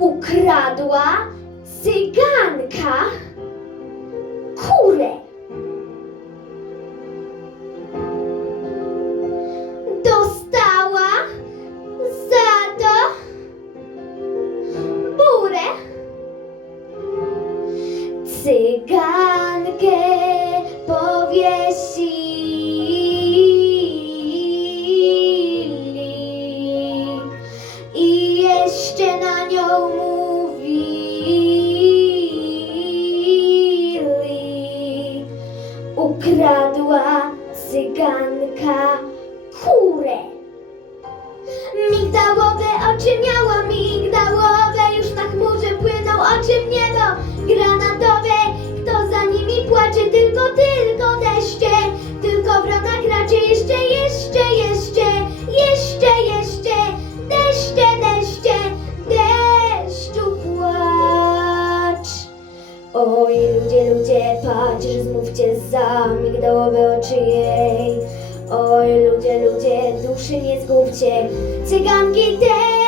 ukradła cyganka kurę. Dostała za to burę. Cygankę. Ukradła cyganka kurę. Migdałowe oczy miała. Oj, ludzie, ludzie, patrz, zmówcie za migdałowe oczy jej. Oj, ludzie, ludzie, duszy nie zgubcie, cyganki tej.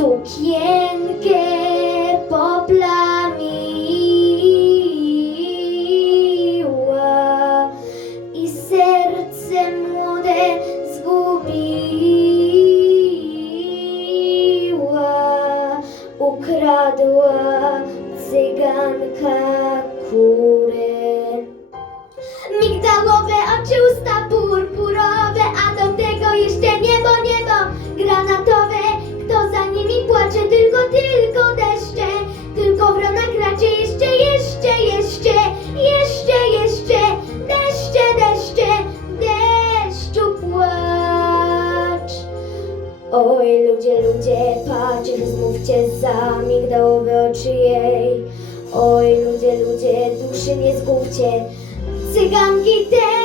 sukienkę poplamiła i serce młode zgubiła, ukradła cyganka. znów cię zamigdałowe oczy jej. Oj ludzie, ludzie, duszy nie zgubcie. Cyganki te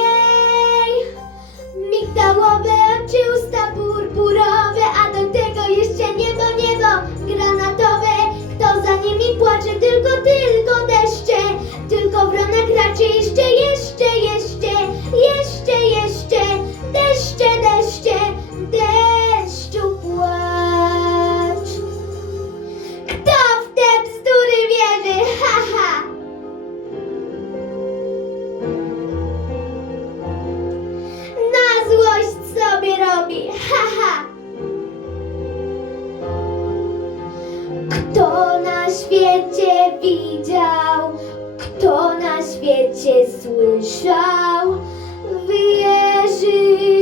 widział, kto na świecie słyszał, wierzy.